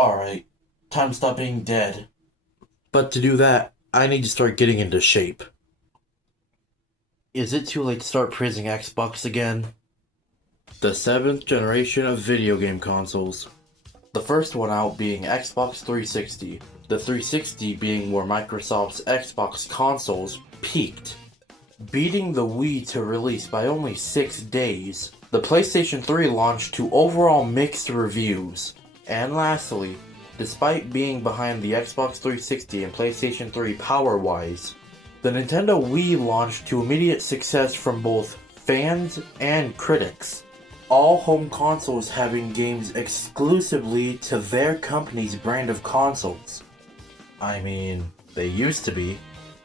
Alright, time to stop being dead. But to do that, I need to start getting into shape. Is it too late to start praising Xbox again? The 7th generation of video game consoles. The first one out being Xbox 360. The 360 being where Microsoft's Xbox consoles peaked, beating the Wii to release by only 6 days. The PlayStation 3 launched to overall mixed reviews. And lastly, despite being behind the Xbox 360 and PlayStation 3 power-wise, the Nintendo Wii launched to immediate success from both fans and critics. All home consoles having games exclusively to their company's brand of consoles. I mean, they used to be.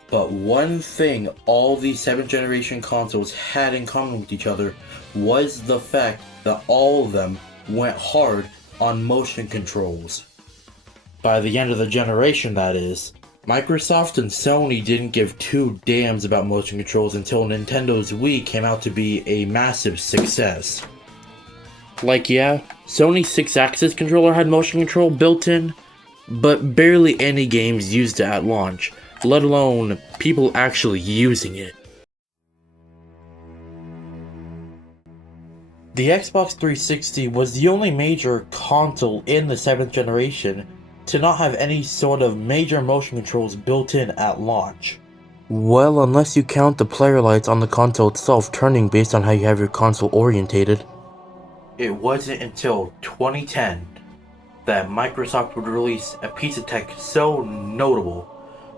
But one thing all these 7th generation consoles had in common with each other was the fact that all of them went hard on motion controls. By the end of the generation, that is. Microsoft and Sony didn't give two damns about motion controls until Nintendo's Wii came out to be a massive success. Like, yeah, Sony's 6-axis controller had motion control built in, but barely any games used it at launch, let alone people actually using it. The Xbox 360 was the only major console in the 7th generation to not have any sort of major motion controls built in at launch. Well, unless you count the player lights on the console itself turning based on how you have your console orientated. It wasn't until 2010 that Microsoft would release a piece of tech so notable,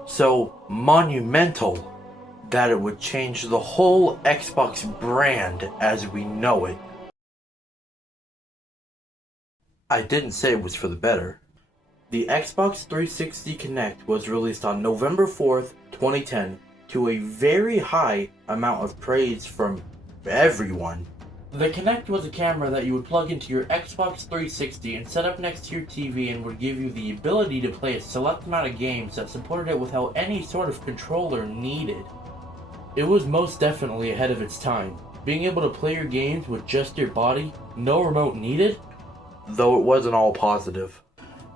so monumental, that it would change the whole Xbox brand as we know it. I didn't say it was for the better. The Xbox 360 Kinect was released on November 4th, 2010, to a very high amount of praise from everyone. The Kinect was a camera that you would plug into your Xbox 360 and set up next to your TV and would give you the ability to play a select amount of games that supported it without any sort of controller needed. It was most definitely ahead of its time, being able to play your games with just your body, no remote needed, though it wasn't all positive.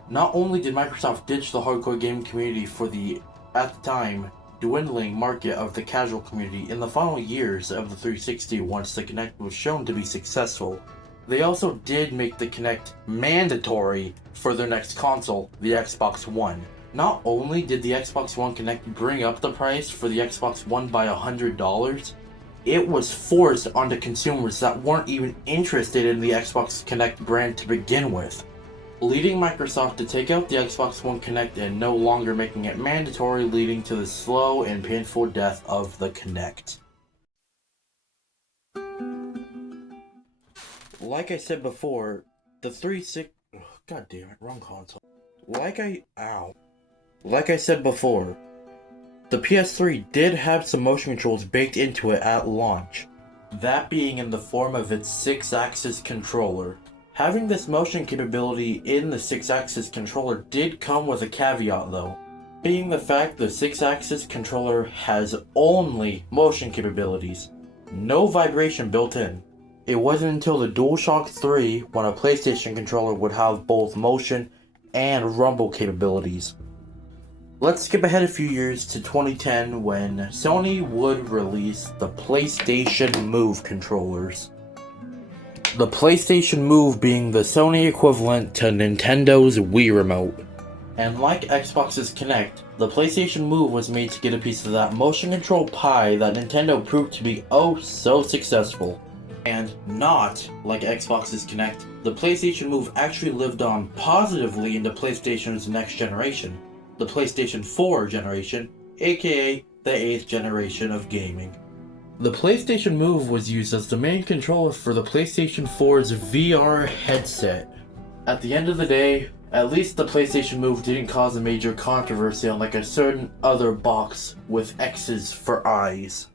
Not only did Microsoft ditch the hardcore gaming community for the, at the time, dwindling market of the casual community in the final years of the 360 once the Kinect was shown to be successful, they also did make the Kinect mandatory for their next console, the Xbox One. Not only did the Xbox One Kinect bring up the price for the Xbox One by $100, it was forced onto consumers that weren't even interested in the Xbox Kinect brand to begin with, leading Microsoft to take out the Xbox One Kinect and no longer making it mandatory, leading to the slow and painful death of the Kinect. Like I said before, the 360... God damn it, wrong console. Like I said before, the PS3 did have some motion controls baked into it at launch, that being in the form of its 6-axis controller. Having this motion capability in the 6-axis controller did come with a caveat though, being the fact the 6-axis controller has only motion capabilities, no vibration built in. It wasn't until the DualShock 3 when a PlayStation controller would have both motion and rumble capabilities. Let's skip ahead a few years to 2010 when Sony would release the PlayStation Move controllers. The PlayStation Move being the Sony equivalent to Nintendo's Wii Remote. And like Xbox's Kinect, the PlayStation Move was made to get a piece of that motion control pie that Nintendo proved to be oh so successful. And not like Xbox's Kinect, the PlayStation Move actually lived on positively into PlayStation's next generation, the PlayStation 4 generation, aka the 8th generation of gaming. The PlayStation Move was used as the main controller for the PlayStation 4's VR headset. At the end of the day, at least the PlayStation Move didn't cause a major controversy unlike a certain other box with X's for eyes.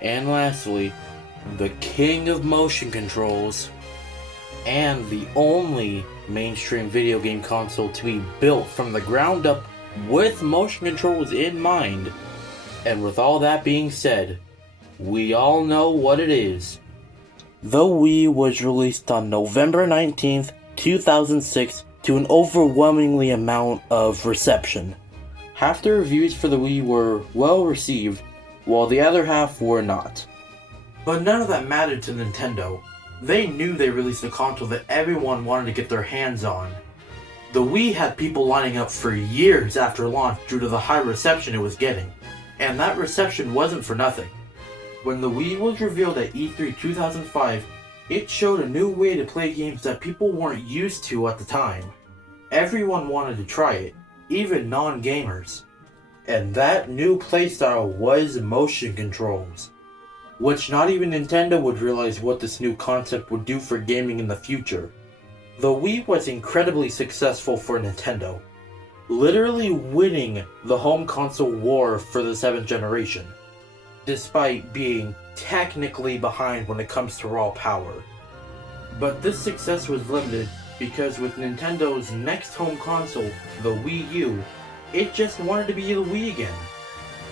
And lastly, the king of motion controls, and the only mainstream video game console to be built from the ground up with motion controls in mind. And with all that being said, we all know what it is. The Wii was released on November 19th, 2006 to an overwhelmingly amount of reception. Half the reviews for the Wii were well received, while the other half were not. But none of that mattered to Nintendo. They knew they released a console that everyone wanted to get their hands on. The Wii had people lining up for years after launch due to the high reception it was getting, and that reception wasn't for nothing. When the Wii was revealed at E3 2005, it showed a new way to play games that people weren't used to at the time. Everyone wanted to try it, even non-gamers. And that new playstyle was motion controls, which not even Nintendo would realize what this new concept would do for gaming in the future. The Wii was incredibly successful for Nintendo, literally winning the home console war for the 7th generation, despite being technically behind when it comes to raw power. But this success was limited because with Nintendo's next home console, the Wii U, it just wanted to be the Wii again,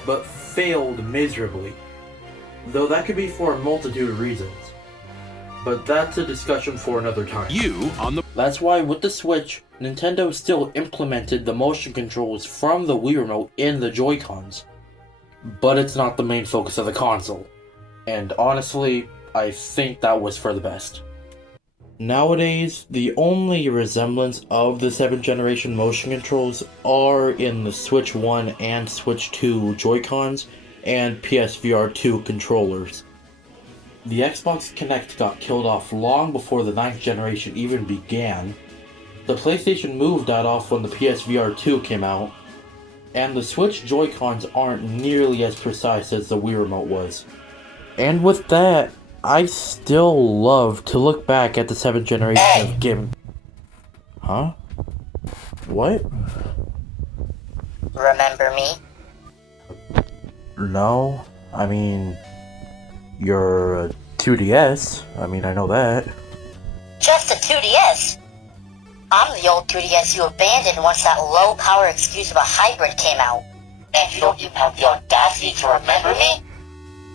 but failed miserably. Though that could be for a multitude of reasons. But that's a discussion for another time. That's why with the Switch, Nintendo still implemented the motion controls from the Wii Remote in the Joy-Cons. But it's not the main focus of the console. And honestly, I think that was for the best. Nowadays, the only resemblance of the 7th generation motion controls are in the Switch 1 and Switch 2 Joy-Cons and PSVR 2 controllers. The Xbox Kinect got killed off long before the 9th generation even began. The PlayStation Move died off when the PSVR 2 came out, and the Switch Joy-Cons aren't nearly as precise as the Wii Remote was. And with that, I still love to look back at the 7th generation of gaming. Huh? What? Remember me? No, I mean, you're a 2DS. I mean, I know that. Just a 2DS? I'm the old 2DS you abandoned once that low-power excuse of a hybrid came out. And you don't even have the audacity to remember me?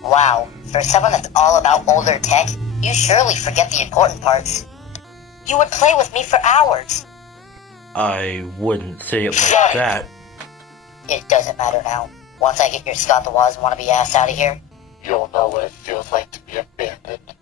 Wow, for someone that's all about older tech, you surely forget the important parts. You would play with me for hours. I wouldn't say it like that. It doesn't matter now. Once I get your Scott the Woz wannabe ass out of here, you'll know what it feels like to be abandoned.